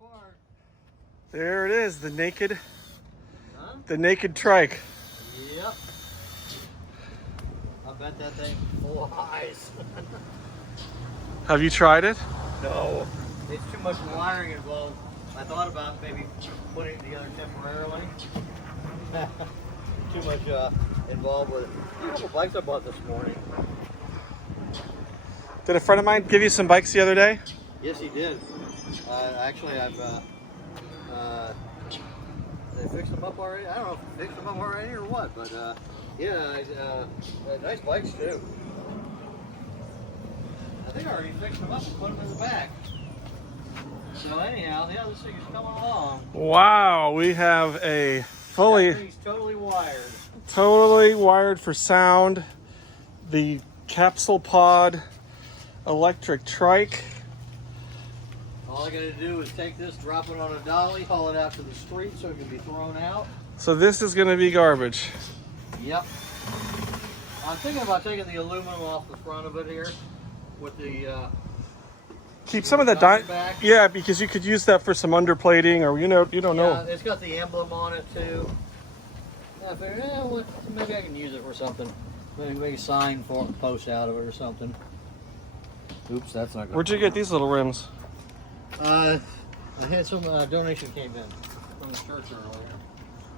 apart. There it is, the naked trike. Yep. I bet that thing full of eyes. Have you tried it? No. It's too much wiring involved. I thought about maybe putting it together temporarily. Too much involved with it. A couple bikes I bought this morning. Did a friend of mine give you some bikes the other day? Yes, he did. Actually, I've they fixed them up already. I don't know if they fixed them up already or what, but yeah, nice bikes too. I think I already fixed them up and put them in the back. So anyhow, yeah, this thing is coming along. Wow, we have a He's totally wired for sound. The capsule pod electric trike. All I gotta do is take this, drop it on a dolly, haul it out to the street so it can be thrown out. So this is going to be garbage. Yep. I'm thinking about taking the aluminum off the front of it here with the keep some of that back. Yeah, because you could use that for some underplating, or you don't know. It's got the emblem on it too. Yeah, I figured, well, maybe I can use it for something. Maybe make a sign for post out of it or something. Oops, that's not good. Where'd you get these little rims? I had some donation came in from the church earlier.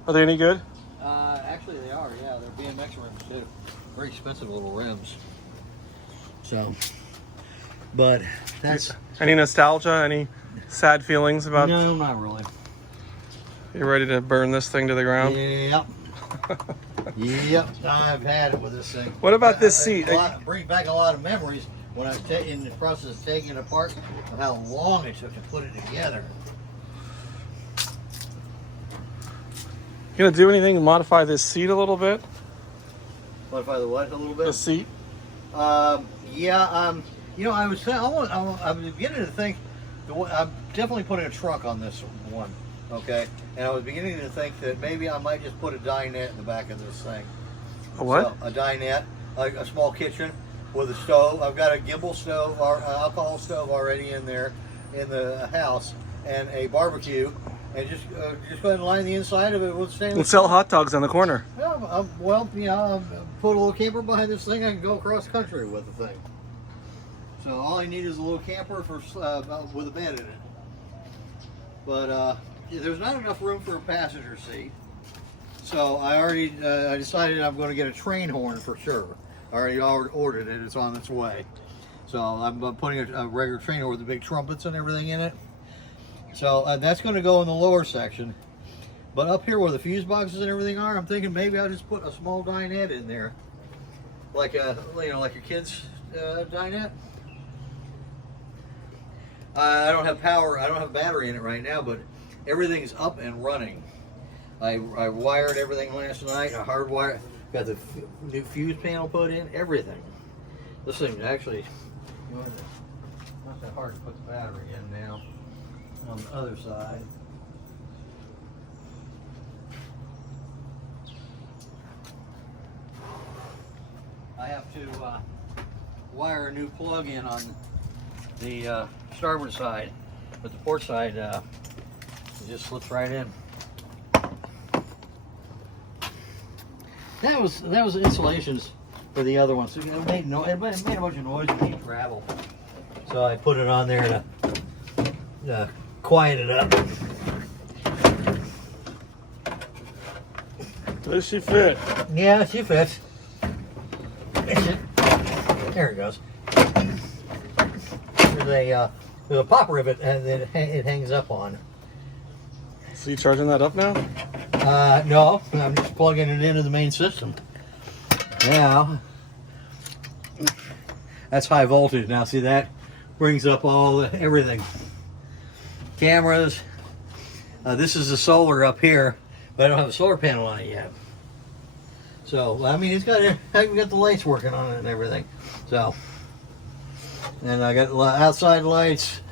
Are they any good? Actually, they are. Yeah, they're BMX rims too. Very expensive little rims. So, but that's any nostalgia? Any sad feelings about? No, not really. You ready to burn this thing to the ground? Yep. Yep. I've had it with this thing. What about this seat? Brings back a lot of memories when I was in the process of taking it apart of how long it took to put it together. You gonna do anything to modify this seat a little bit? Modify the what a little bit? The seat? Yeah. You know, I was beginning to think. I'm definitely putting a truck on this one. Okay. And I was beginning to think that maybe I might just put a dinette in the back of this thing. A what? So, a dinette, a small kitchen with a stove. I've got a gimbal stove, or alcohol stove already in there in the house, and a barbecue. And just go ahead and line the inside of it with stainless. And sell hot dogs on the corner. Yeah, well, you know, put a little camper behind this thing. I can go across country with the thing. So all I need is a little camper for with a bed in it. But there's not enough room for a passenger seat. So I already I decided I'm going to get a train horn for sure. I already ordered it. It's on its way. So I'm putting a regular train horn with the big trumpets and everything in it. So that's going to go in the lower section. But up here where the fuse boxes and everything are, I'm thinking maybe I'll just put a small dinette in there, like a like a kid's dinette. I don't have power. I don't have battery in it right now, but everything's up and running. I wired everything last night. I hardwired. Got the new fuse panel put in. Everything. This thing actually not that hard to put the battery in now. On the other side. I have to wire a new plug in on the starboard side, but the port side it just slips right in. That was insulations for the other one, so it made a bunch of noise when you travel. So I put it on there to quiet it up. Does she fit? Yeah, she fits. There it goes. There's a pop rivet and it hangs up on. So you charging that up now? No, I'm just plugging it into the main system. Now, that's high voltage. Now, see, that brings up everything. Cameras. This is the solar up here, but I don't have a solar panel on it yet. So, I mean, I've got the lights working on it and everything. So, and I got outside lights.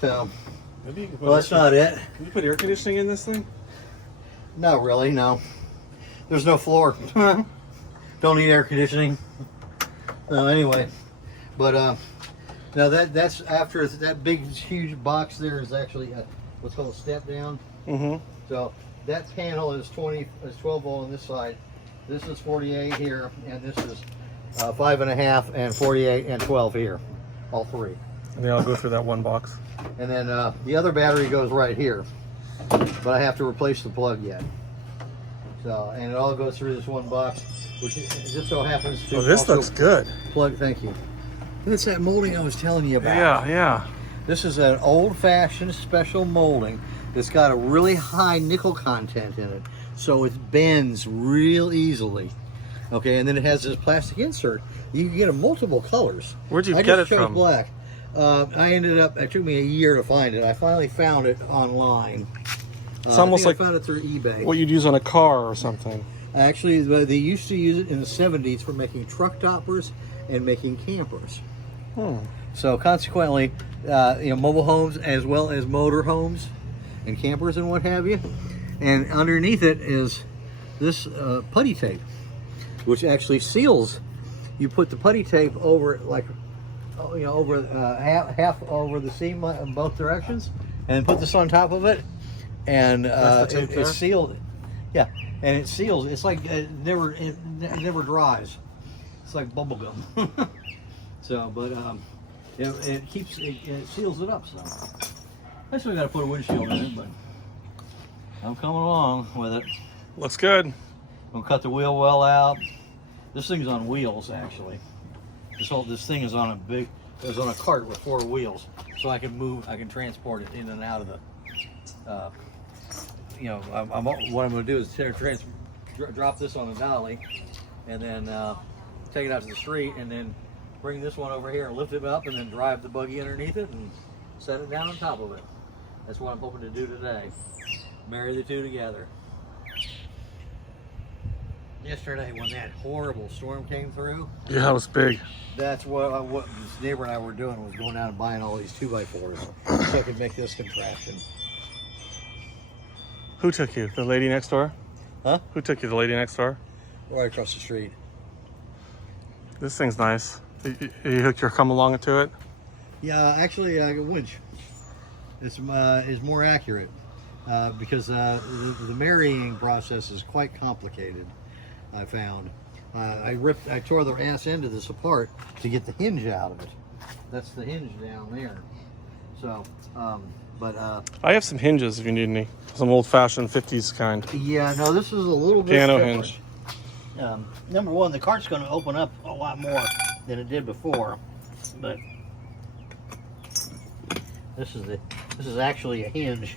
So, well, that's not it. Can you put air conditioning in this thing? Not really, no. There's no floor. Don't need air conditioning. Anyway, but Now that's after that big huge box there is actually what's called a step down. Mm-hmm. So that panel is 12 volt on this side. This is 48 here, and this is 5.5 and 48 and 12 here, all three. And they all go through that one box. And then the other battery goes right here, but I have to replace the plug yet. So, and it all goes through this one box, which just so happens to. Oh, this looks good. Plug. Thank you. That's that molding I was telling you about. Yeah, yeah. This is an old-fashioned special molding that's got a really high nickel content in it, so it bends real easily. Okay, and then it has this plastic insert. You can get them multiple colors. Where'd you I get just it chose from? Black. It took me a year to find it. I finally found it online. It's almost like I found it through eBay. what you'd use on a car or something. Actually, they used to use it in the 70s for making truck toppers and making campers. So consequently, mobile homes as well as motor homes and campers and what have you. And underneath it is this putty tape, which actually seals. You put the putty tape over it, like over half over the seam in both directions, and then put this on top of it, and it's sealed. Yeah, and it seals. It's like it never dries. It's like bubble gum. So, but it seals it up. So I still got to put a windshield in it, but I'm coming along with it. Looks good. I'm gonna cut the wheel well out. This thing's on wheels actually. This thing is on a cart with 4 wheels, so I can transport it in and out of the. What I'm gonna do is drop this on a dolly, and then take it out to the street, and then bring this one over here and lift it up, and then drive the buggy underneath it and set it down on top of it. That's what I'm hoping to do today. Marry the two together. Yesterday, when that horrible storm came through, Yeah, it was big. that's what this neighbor and I were doing, was going out and buying all these 2x4s so I could make this contraption. Who took you? The lady next door? Huh? Who took you? The lady next door? Right across the street. This thing's nice. You hooked your come along to it? Yeah, actually, a winch is more accurate because the marrying process is quite complicated. I found. I tore the ass end of this apart to get the hinge out of it. That's the hinge down there. So, I have some hinges if you need any. Some old-fashioned 50s kind. yeah, no, this is a little bit Piano different. hinge. Number one, the cart's going to open up a lot more than it did before, but this is actually a hinge,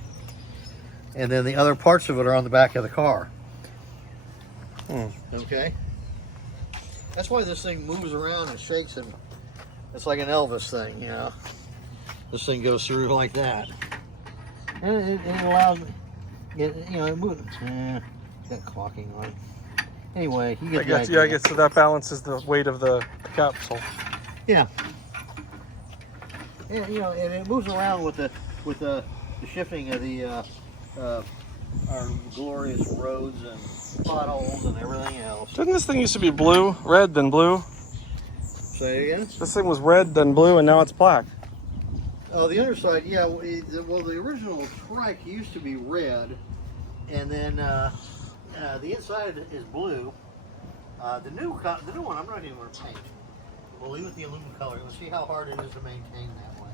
and then the other parts of it are on the back of the car. Okay, that's why this thing moves around and shakes, and it's like an Elvis thing, you know. This thing goes through like that, and it allows it moves. Got clocking on. Anyway, you get the idea. Yeah, I guess so that balances the weight of the capsule. Yeah. And and it moves around with the shifting of our glorious roads and potholes and everything else. Didn't this thing used to be blue? Red, then blue? Say it again? This thing was red, then blue, and now it's black. Oh, the underside, yeah. Well, the original trike used to be red, and then the inside is blue. The new one, I'm not even going to paint. We'll leave it the aluminum color. Let's see how hard it is to maintain that way.